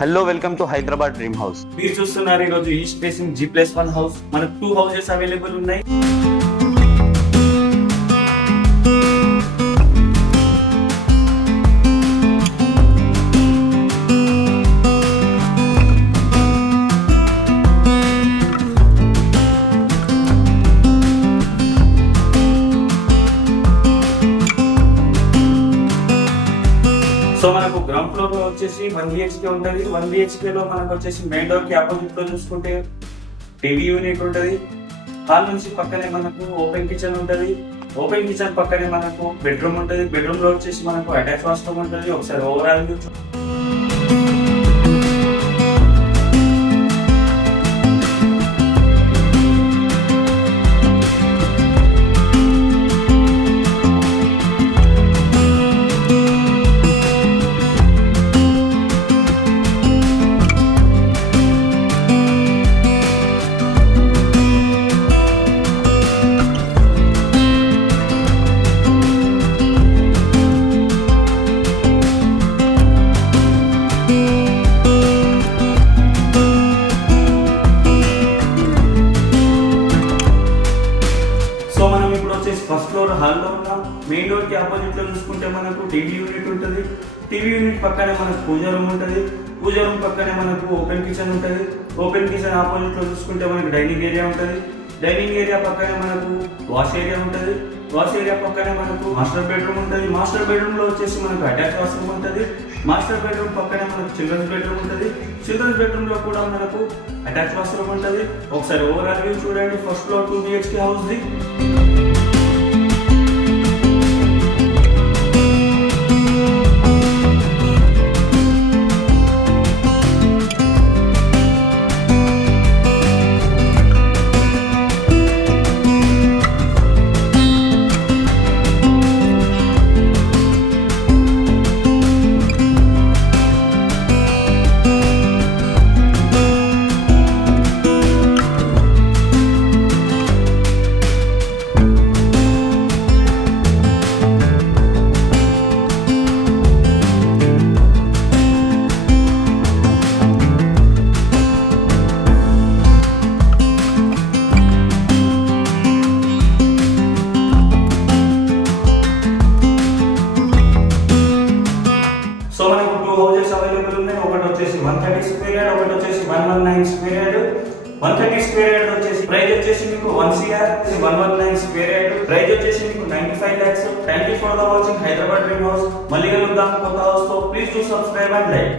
Hello welcome to Hyderabad dream house. మీరు చూస్తున్నారు ఈరోజు ఈస్ట్ ఫేసింగ్ G+1 హౌస్. మనకు 2 హౌసెస్ అవైలబుల్ ఉన్నాయి. సో మనకు గ్రౌండ్ ఫ్లోర్ లో వచ్చేసి 1 BHK ఉంటుంది. 1 BHK లో మనకు వచ్చేసి మెయిన్ డోర్ కి ఆపోజిట్ లో చూసుకుంటే టీవీ యూనిట్ ఉంటుంది. హాల్ నుంచి పక్కనే మనకు ఓపెన్ కిచెన్ ఉంటుంది. ఓపెన్ కిచెన్ పక్కనే మనకు బెడ్రూమ్ ఉంటుంది. బెడ్రూమ్ లో వచ్చేసి మనకు అటాచ్ వాష్రూమ్ ఉంటుంది. ఒకసారి ఓవరాల్ వ్యూ ఫస్ట్ ఫ్లోర్ హాల్లో ఉన్నాం. మెయిన్ డోర్ కి ఆపోజిట్ లో చూసుకుంటే మనకు టీవీ యూనిట్ ఉంటుంది. టీవీ యూనిట్ పక్కనే మనకు పూజ రూమ్ ఉంటుంది. పూజ రూమ్ పక్కనే మనకు ఓపెన్ కిచెన్ ఉంటుంది. ఓపెన్ కిచెన్ ఆపోజిట్ లో చూసుకుంటే మనకు డైనింగ్ ఏరియా ఉంటుంది. డైనింగ్ ఏరియా పక్కనే మనకు వాష్ ఏరియా ఉంటుంది. వాష్ ఏరియా పక్కనే మనకు మాస్టర్ బెడ్రూమ్ ఉంటుంది. మాస్టర్ బెడ్రూమ్ లో వచ్చేసి మనకు అటాచ్ వాష్రూమ్ ఉంటుంది. మాస్టర్ బెడ్రూమ్ పక్కనే మనకు చిల్డ్రన్స్ బెడ్రూమ్ ఉంటుంది. చిల్డ్రన్స్ బెడ్రూమ్ లో కూడా మనకు అటాచ్ వాష్రూమ్ ఉంటుంది. ఒకసారి ఓవరాల్ వ్యూ చూడండి. First floor 2 BHK house the. So మనకు 2 హౌసెస్ అవైలబుల్ ఉన్నాయి. ఒకటి వచ్చేసి 130 స్క్వేర్ యార్డ్, ఒకటి వచ్చేసి 119 స్క్వేర్ యార్డ్. 130 స్క్వేర్ యార్డ్ వచ్చేసి ప్రైస్ వచ్చేసి మీకు 1 CR. 119 స్క్వేర్ యార్డ్ ప్రైస్ వచ్చేసి మీకు 95 lakhs. Thank you for the watching Hyderabad dream house. మళ్ళీ కలుద్దాం కొత్త హౌస్ తో. Please do subscribe and like.